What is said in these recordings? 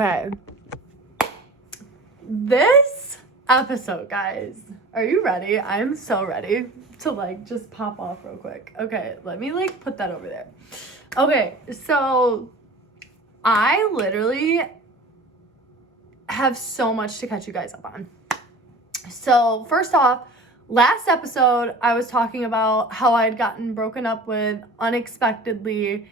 Okay. This episode, guys, are you ready? I'm so ready to just pop off real quick. Okay, let me put that over there. Okay, so I literally have so much to catch you guys up on. So first off, last episode, I was talking about how I'd gotten broken up with unexpectedly.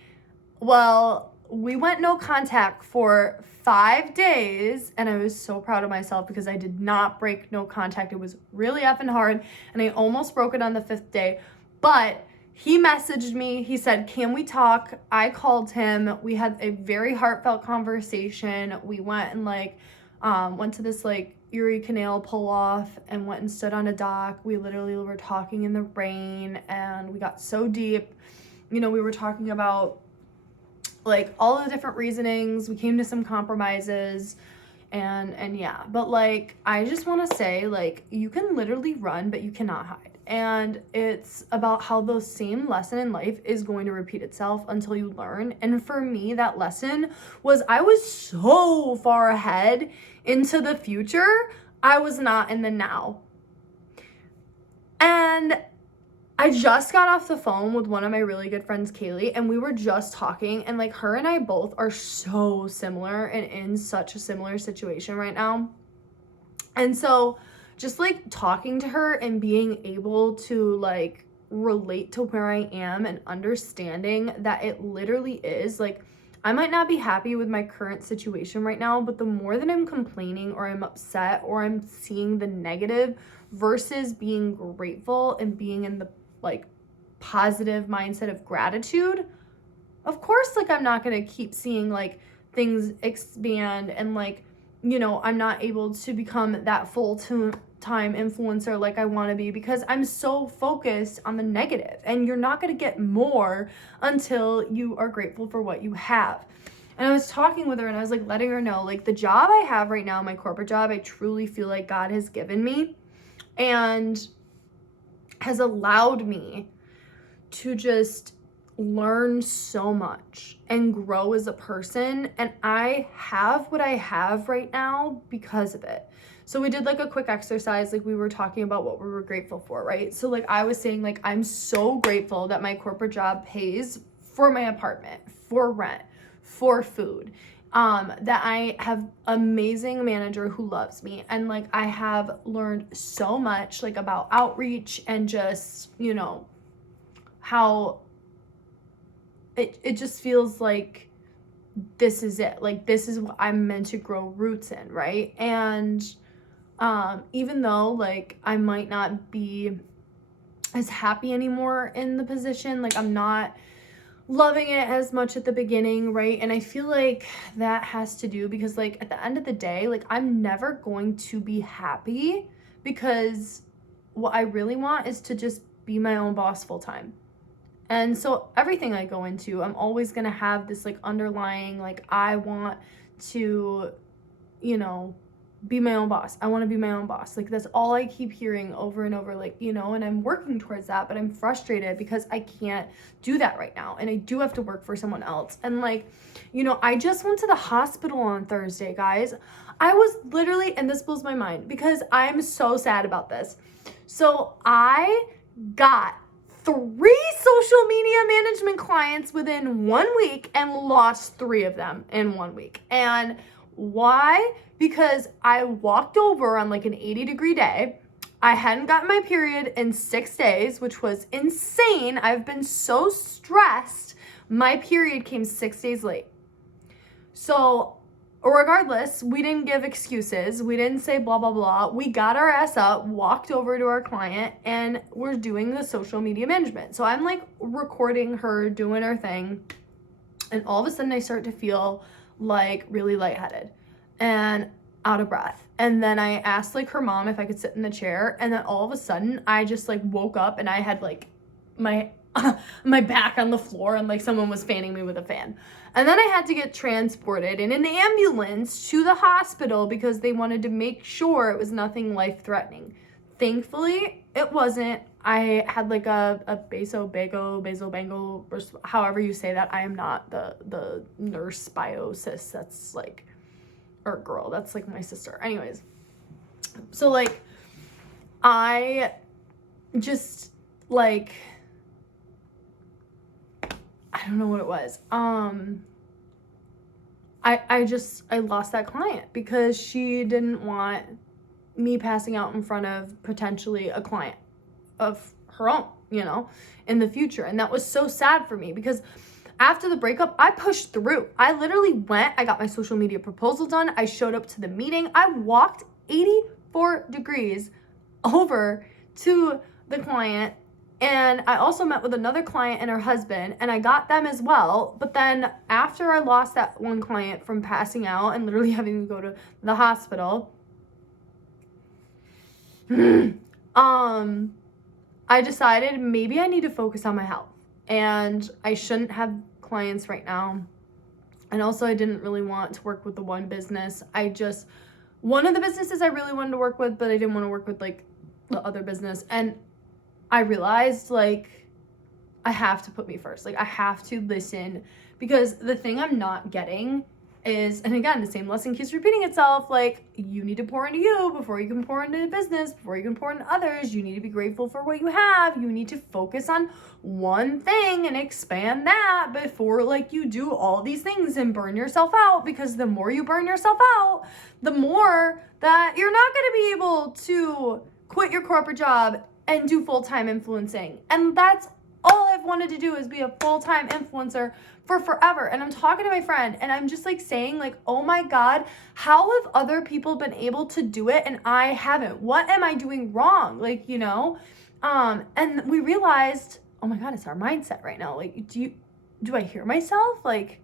Well, we went no contact for 5 days, and I was so proud of myself because I did not break no contact. It was really effing hard, and I almost broke it on the 5th day. But he messaged me. He said, "Can we talk?" I called him. We had a very heartfelt conversation. We went and went to this Erie Canal pull-off and went and stood on a dock. We literally were talking in the rain, and we got so deep. We were talking about all the different reasonings. We came to some compromises, and yeah. But I just want to say, you can literally run, but you cannot hide. And it's about how the same lesson in life is going to repeat itself until you learn. And for me, that lesson was I was so far ahead into the future. I was not in the now. And I just got off the phone with one of my really good friends, Kaylee, and we were just talking, and her and I both are so similar and in such a similar situation right now. And so just talking to her and being able to relate to where I am and understanding that it literally is I might not be happy with my current situation right now, but the more that I'm complaining or I'm upset or I'm seeing the negative versus being grateful and being in the positive mindset of gratitude, of course I'm not gonna keep seeing things expand and I'm not able to become that full-time influencer like I want to be because I'm so focused on the negative. And you're not going to get more until you are grateful for what you have. And I was talking with her and I was letting her know the job I have right now, my corporate job, I truly feel like God has given me and has allowed me to just learn so much and grow as a person, and I have what I have right now because of it. So we did a quick exercise, we were talking about what we were grateful for, right? So I was saying I'm so grateful that my corporate job pays for my apartment, for rent, for food, that I have amazing manager who loves me, and I have learned so much about outreach and just how it just feels like this is it. This is what I'm meant to grow roots in, right? And even though I might not be as happy anymore in the position, I'm not loving it as much at the beginning, right? And I feel that has to do because at the end of the day, I'm never going to be happy because what I really want is to just be my own boss full time. And so everything I go into, I'm always going to have this underlying, I want to, be my own boss. I want to be my own boss. That's all I keep hearing over and over, and I'm working towards that, but I'm frustrated because I can't do that right now. And I do have to work for someone else. And I just went to the hospital on Thursday, guys. I was literally, and this blows my mind because I'm so sad about this. So I got 3 social media management clients within 1 week and lost 3 of them in 1 week. And why? Because I walked over on an 80-degree day. I hadn't gotten my period in 6 days, which was insane. I've been so stressed. My period came 6 days late. So regardless, we didn't give excuses. We didn't say blah, blah, blah. We got our ass up, walked over to our client, and we're doing the social media management. So I'm recording her doing her thing. And all of a sudden I start to feel really lightheaded and out of breath. And then I asked her mom if I could sit in the chair. And then all of a sudden I just woke up and I had my my back on the floor and someone was fanning me with a fan. And then I had to get transported in an ambulance to the hospital because they wanted to make sure it was nothing life-threatening. Thankfully, it wasn't. I had a basobango, however you say that. I am not the nurse biosis. That's or girl, that's like my sister. Anyways, so like I just like, I don't know what it was. I lost that client because she didn't want me passing out in front of potentially a client of her own, in the future. And that was so sad for me because after the breakup, I pushed through. I literally went, I got my social media proposal done. I showed up to the meeting. I walked 84 degrees over to the client. And I also met with another client and her husband, and I got them as well. But then after I lost that one client from passing out and literally having to go to the hospital, I decided maybe I need to focus on my health and I shouldn't have clients right now. And also I didn't really want to work with the one business. One of the businesses I really wanted to work with, but I didn't want to work with like the other business. And I realized like I have to put me first. Like I have to listen, because the thing I'm not getting is, and again, the same lesson keeps repeating itself, like you need to pour into you before you can pour into the business, before you can pour into others. You need to be grateful for what you have. You need to focus on one thing and expand that before like you do all these things and burn yourself out, because the more you burn yourself out, the more that you're not going to be able to quit your corporate job and do full-time influencing. And that's all I've wanted to do, is be a full-time influencer for forever. And I'm talking to my friend and I'm just like saying like, oh my God, how have other people been able to do it and I haven't? What am I doing wrong? Like, and we realized, oh my God, it's our mindset right now. Like, do I hear myself? Like,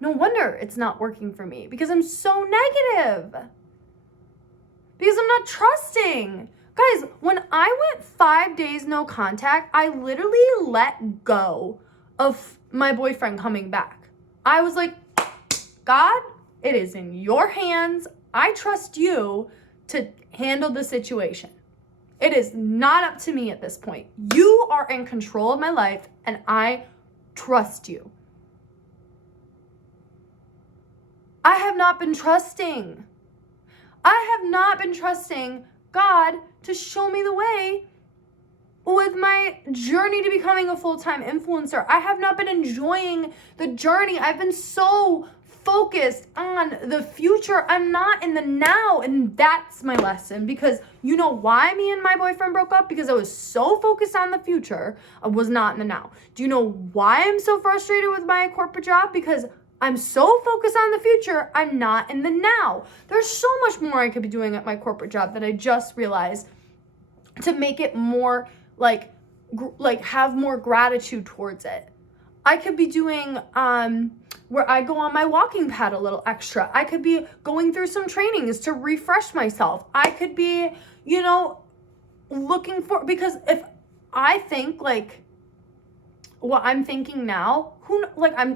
no wonder it's not working for me, because I'm so negative, because I'm not trusting. Guys, when I went 5 days no contact, I literally let go of my boyfriend coming back. I was like, God, it is in your hands. I trust you to handle the situation. It is not up to me at this point. You are in control of my life and I trust you. I have not been trusting. I have not been trusting God to show me the way with my journey to becoming a full-time influencer. I have not been enjoying the journey. I've been so focused on the future. I'm not in the now, and that's my lesson. Because you know why me and my boyfriend broke up? Because I was so focused on the future, I was not in the now. Do you know why I'm so frustrated with my corporate job? Because I'm so focused on the future, I'm not in the now. There's so much more I could be doing at my corporate job that I just realized to make it more like have more gratitude towards it. I could be doing where I go on my walking pad a little extra. I could be going through some trainings to refresh myself. I could be, looking for, because if I think like what I'm thinking now,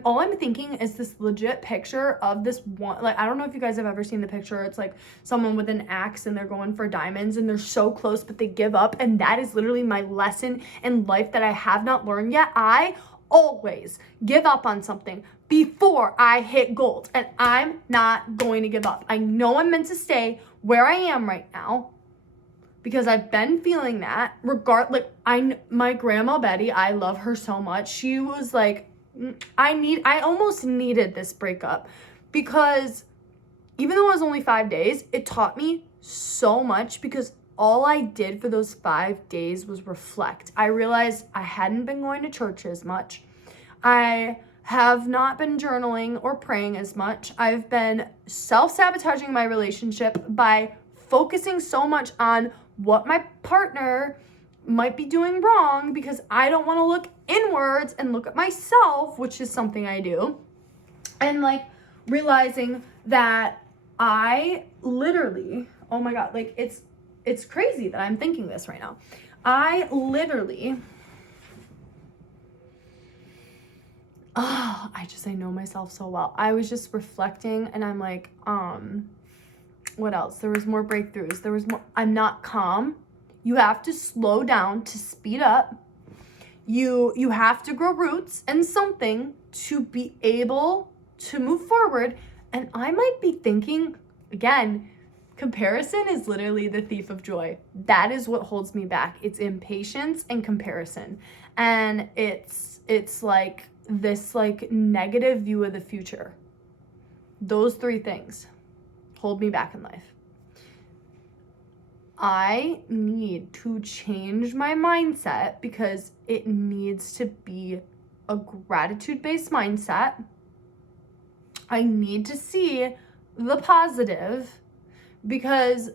all I'm thinking is this legit picture of this one, like, I don't know if you guys have ever seen the picture. It's like someone with an axe and they're going for diamonds and they're so close, but they give up. And that is literally my lesson in life that I have not learned yet. I always give up on something before I hit gold, and I'm not going to give up. I know I'm meant to stay where I am right now, because I've been feeling that my grandma Betty, I love her so much. She was like, I almost needed this breakup, because even though it was only 5 days, it taught me so much, because all I did for those 5 days was reflect. I realized I hadn't been going to church as much. I have not been journaling or praying as much. I've been self-sabotaging my relationship by focusing so much on what my partner might be doing wrong, because I don't want to look inwards and look at myself, which is something I do. And like realizing that I literally, oh my God, like it's crazy that I'm thinking this right now. I know myself so well. I was just reflecting and I'm like, what else? There was more breakthroughs. I'm not calm. You have to slow down to speed up. You have to grow roots and something to be able to move forward. And I might be thinking, again, comparison is literally the thief of joy. That is what holds me back. It's impatience and comparison. And it's like this like negative view of the future. Those three things hold me back in life. I need to change my mindset because it needs to be a gratitude-based mindset. I need to see the positive, because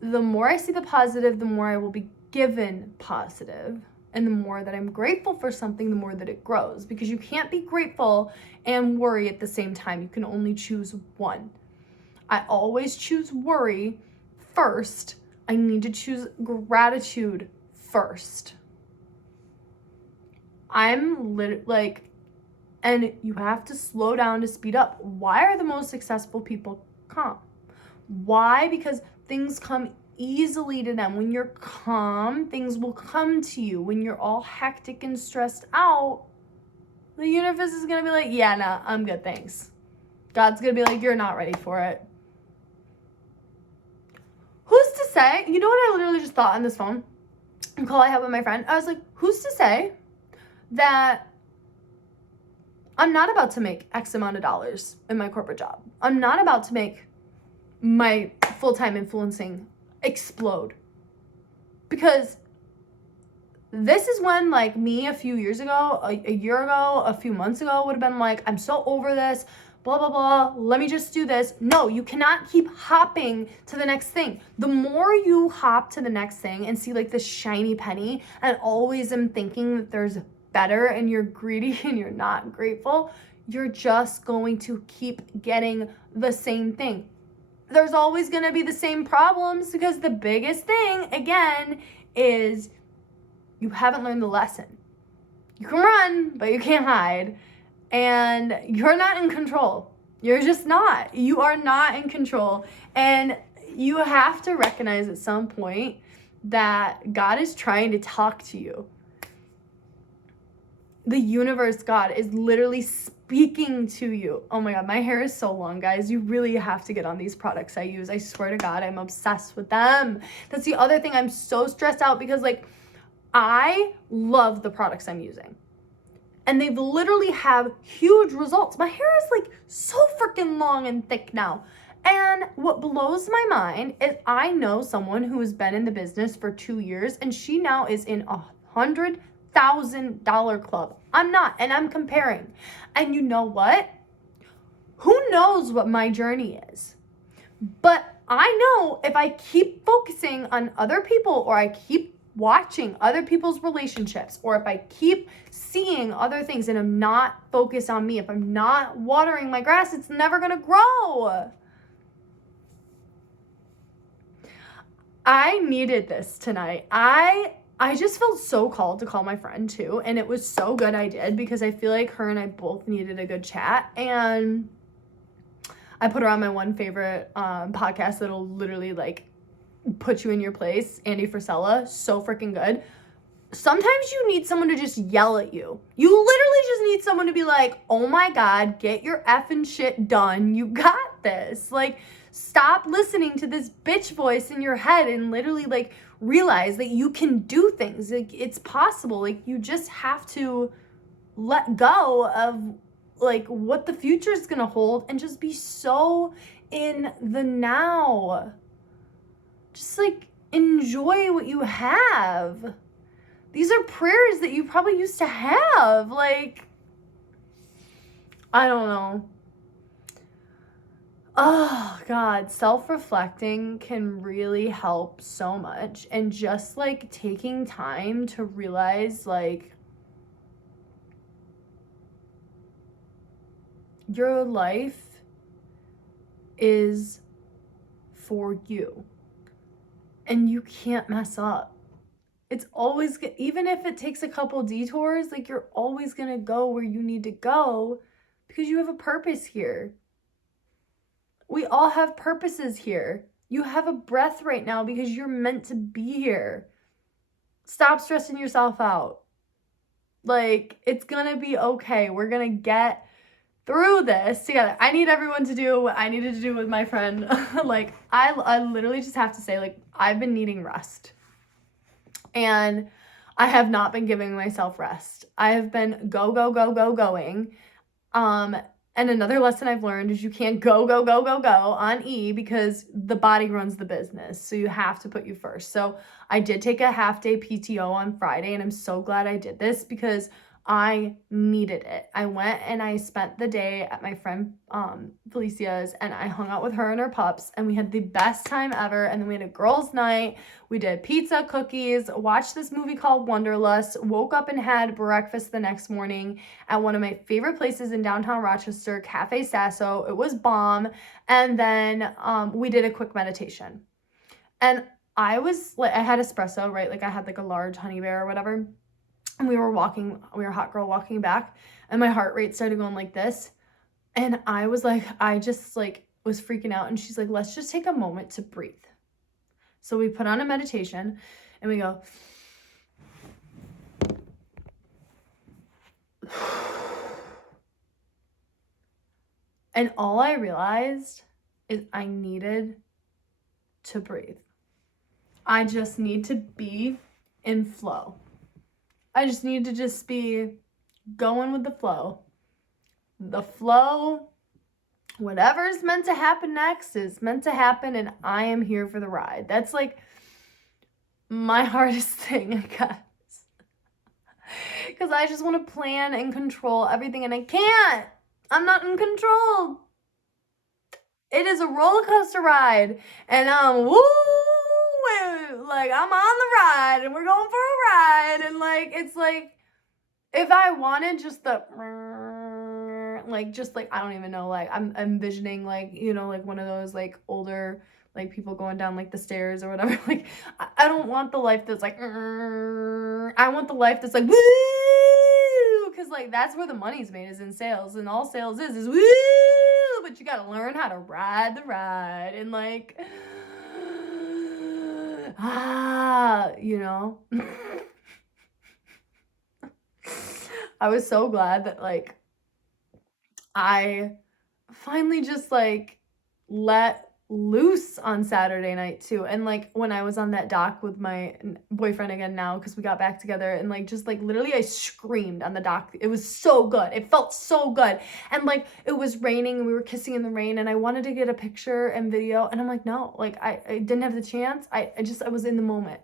the more I see the positive, the more I will be given positive. And the more that I'm grateful for something, the more that it grows. Because you can't be grateful and worry at the same time. You can only choose one. I always choose worry first. I need to choose gratitude first. I'm like, and you have to slow down to speed up. Why are the most successful people calm? Why? Because things come easily to them. When you're calm, things will come to you. When you're all hectic and stressed out, the universe is going to be like, yeah, nah, I'm good, thanks. God's going to be like, you're not ready for it. Who's to say? You know what I literally just thought on this phone? A call I had with my friend. I was like, who's to say that I'm not about to make X amount of dollars in my corporate job? I'm not about to make my full-time influencing explode. Because this is when, like, me a few years ago, a year ago, a few months ago would have been like, I'm so over this, blah, blah, blah, let me just do this. No, you cannot keep hopping to the next thing. The more you hop to the next thing and see like this shiny penny and always am thinking that there's better and you're greedy and you're not grateful, you're just going to keep getting the same thing. There's always going to be the same problems, because the biggest thing, again, is you haven't learned the lesson. You can run, but you can't hide. And you're not in control. You're just not. You are not in control. And you have to recognize at some point that God is trying to talk to you. The universe, God, is literally speaking to you. Oh my God, my hair is so long, guys. You really have to get on these products I use. I swear to God, I'm obsessed with them. That's the other thing. I'm so stressed out because, like, I love the products I'm using. And they've literally have huge results. My hair is like so freaking long and thick now. And what blows my mind is I know someone who has been in the business for 2 years and she now is in $100,000 club. I'm not, and I'm comparing. And you know what? Who knows what my journey is? But I know if I keep focusing on other people, or I keep watching other people's relationships, or if I keep seeing other things and I'm not focused on me, if I'm not watering my grass, it's never gonna grow. I needed this tonight. I just felt so called to call my friend too, and it was so good I did, because I feel like her and I both needed a good chat. And I put her on my one favorite podcast that'll literally like put you in your place, Andy Frisella, so freaking good. Sometimes you need someone to just yell at you. You literally just need someone to be like, oh my God, get your effing shit done. You got this. Like, stop listening to this bitch voice in your head and literally like realize that you can do things. Like, it's possible. Like, you just have to let go of like what the future is gonna hold and just be so in the now. Just like enjoy what you have. These are prayers that you probably used to have. Like, I don't know. Oh God, self-reflecting can really help so much. And just like taking time to realize like your life is for you. And you can't mess up. It's always, even if it takes a couple detours, like you're always going to go where you need to go because you have a purpose here. We all have purposes here. You have a breath right now because you're meant to be here. Stop stressing yourself out. Like, it's going to be okay. We're going to get through this together. I need everyone to do what I needed to do with my friend. Like, I literally just have to say, like, I've been needing rest. And I have not been giving myself rest. I have been going. And another lesson I've learned is you can't go on E because the body runs the business. So you have to put you first. So I did take a half day PTO on Friday, and I'm so glad I did this because I needed it. I went and I spent the day at my friend Felicia's, and I hung out with her and her pups, and we had the best time ever. And then we had a girls' night. We did pizza, cookies, watched this movie called Wanderlust, woke up and had breakfast the next morning at one of my favorite places in downtown Rochester, Cafe Sasso. It was bomb. And then we did a quick meditation. And I was like, I had espresso, right? Like I had like a large honey bear or whatever. And we were hot girl walking back, and my heart rate started going like this. And I was like, I just like was freaking out. And she's like, let's just take a moment to breathe. So we put on a meditation and we go, and all I realized is I needed to breathe. I just need to be in flow. I just need to just be going with the flow. The flow, whatever's meant to happen next is meant to happen, and I am here for the ride. That's like my hardest thing, I guess. Because I just want to plan and control everything, and I can't. I'm not in control. It is a roller coaster ride, and like I'm on the ride, and we're going for a ride, and like it's like if I wanted just the like just like I don't even know, like I'm envisioning like, you know, like one of those like older like people going down like the stairs or whatever. Like I don't want the life that's like I want the life that's like woo, because like that's where the money's made, is in sales, and all sales is woo, but you gotta learn how to ride the ride and like you know. I was so glad that like I finally just like let loose on Saturday night too. And like when I was on that dock with my boyfriend again now, because we got back together, and like just like literally I screamed on the dock. It was so good. It felt so good. And like it was raining and we were kissing in the rain, and I wanted to get a picture and video, and I'm like, no, like I didn't have the chance. I was in the moment.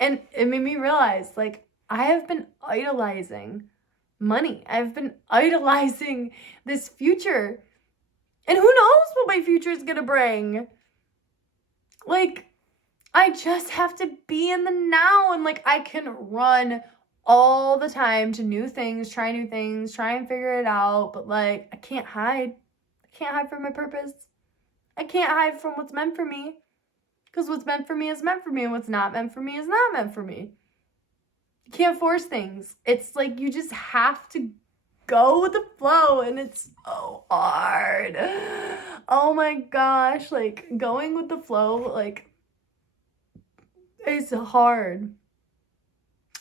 And it made me realize like I have been idolizing money. I've been idolizing this future. And who knows what my future is gonna bring? Like, I just have to be in the now, and like I can run all the time to new things, try new things, try and figure it out, but like I can't hide. I can't hide from my purpose. I can't hide from what's meant for me. Because what's meant for me is meant for me, and what's not meant for me is not meant for me. You can't force things. It's like you just have to go with the flow, and it's so hard. Oh my gosh, like going with the flow, like it's hard.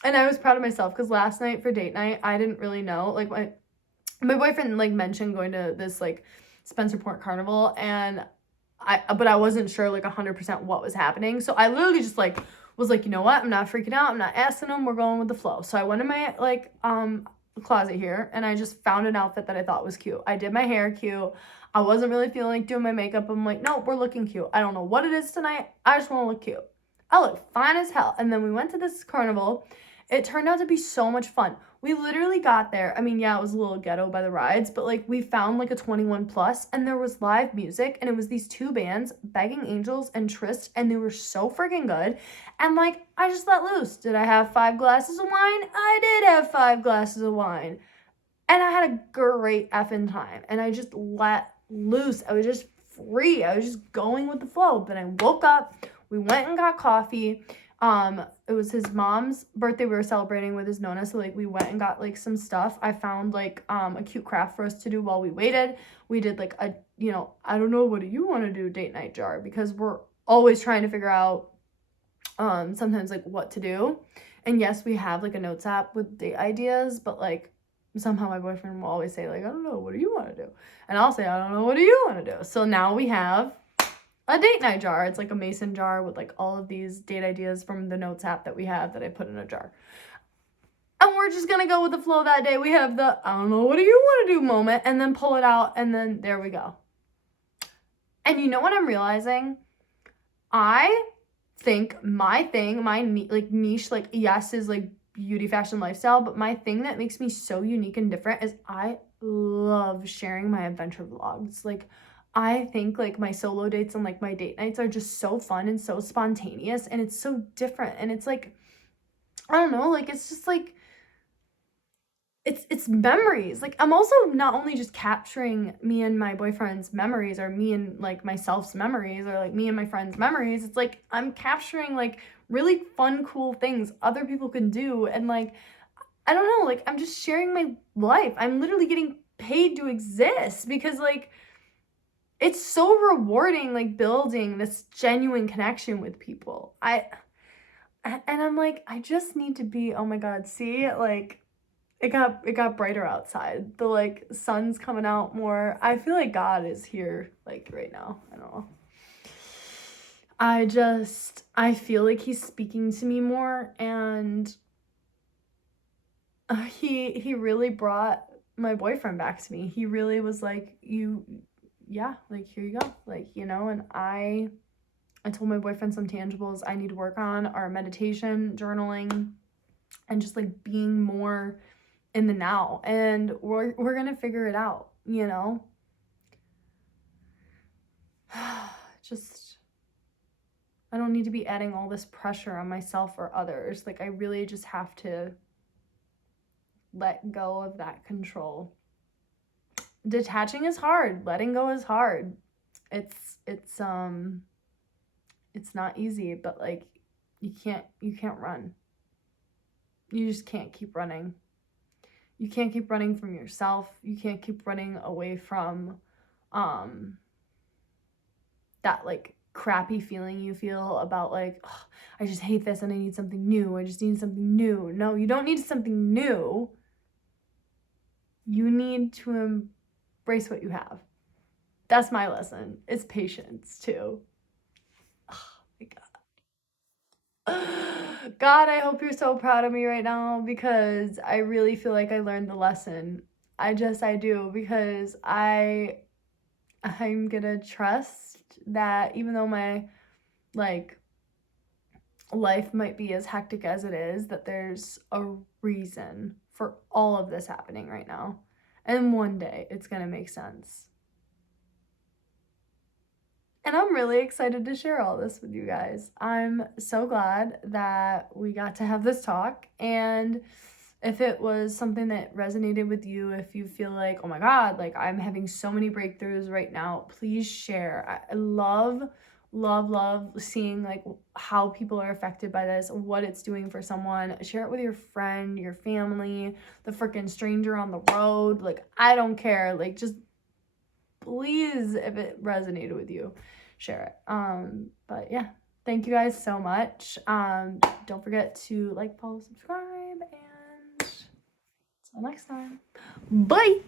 And I was proud of myself because last night for date night, I didn't really know. Like my boyfriend like mentioned going to this like Spencer Point Carnival, and I wasn't sure like 100% what was happening. So I literally just like was like, you know what? I'm not freaking out. I'm not asking him. We're going with the flow. So I went in my like closet here, and I just found an outfit that I thought was cute. I did my hair cute. I wasn't really feeling like doing my makeup. I'm like, no, we're looking cute. I don't know what it is tonight. I just want to look cute. I look fine as hell. And then we went to this carnival. It turned out to be so much fun. We literally got there. I mean, yeah, it was a little ghetto by the rides, but like we found like a 21 plus, and there was live music, and it was these two bands, Begging Angels and Trist, and they were so freaking good. And like I just let loose. Did I have 5 glasses of wine? I did have 5 glasses of wine. And I had a great effing time. And I just let loose. I was just free. I was just going with the flow. Then I woke up. We went and got coffee. It was his mom's birthday we were celebrating with his Nona, so like we went and got like some stuff. I found like a cute craft for us to do while we waited. We did like a, you know, I don't know, what do you want to do date night jar, because we're always trying to figure out sometimes like what to do. And yes, we have like a notes app with date ideas, but like somehow my boyfriend will always say, like, I don't know, what do you want to do? And I'll say, I don't know, what do you want to do? So now we have a date night jar. It's like a mason jar with like all of these date ideas from the notes app that we have that I put in a jar. And we're just going to go with the flow that day. We have the, I don't know, what do you want to do moment, and then pull it out, and then there we go. And you know what I'm realizing? I think my thing, my like niche, like yes, is like beauty, fashion, lifestyle, but my thing that makes me so unique and different is I love sharing my adventure vlogs. Like I think like my solo dates and like my date nights are just so fun and so spontaneous, and it's so different, and it's like, I don't know, like it's just like it's memories. Like I'm also not only just capturing me and my boyfriend's memories, or me and like myself's memories, or like me and my friend's memories. It's like I'm capturing like really fun, cool things other people can do, and like I don't know, like I'm just sharing my life. I'm literally getting paid to exist because like it's so rewarding, like building this genuine connection with people. And I'm like, I just need to be, oh my God, see, like it got brighter outside. The like sun's coming out more. I feel like God is here like right now. I don't know. I feel like he's speaking to me more, and he really brought my boyfriend back to me. He really was like, yeah, like here you go. Like, you know, and I told my boyfriend some tangibles I need to work on are meditation, journaling, and just like being more in the now, and we're gonna figure it out, you know. Just I don't need to be adding all this pressure on myself or others. Like I really just have to let go of that control. Detaching is hard, letting go is hard. It's not easy, but like you can't run. You just can't keep running. You can't keep running from yourself. You can't keep running away from that like crappy feeling you feel about like, oh, I just hate this and I need something new. I just need something new. No, you don't need something new. You need to embrace what you have. That's my lesson. It's patience too. Oh my God. God, I hope you're so proud of me right now, because I really feel like I learned the lesson. I do, because I'm gonna trust that even though my like life might be as hectic as it is, that there's a reason for all of this happening right now. And one day it's gonna make sense. And I'm really excited to share all this with you guys. I'm so glad that we got to have this talk. And if it was something that resonated with you, if you feel like, oh my God, like I'm having so many breakthroughs right now, please share. I love seeing like how people are affected by this, what it's doing for someone. Share it with your friend, your family, the freaking stranger on the road. Like, I don't care. Like, just please, if it resonated with you, share it. But yeah, thank you guys so much. Don't forget to like, follow, subscribe, and until next time, bye.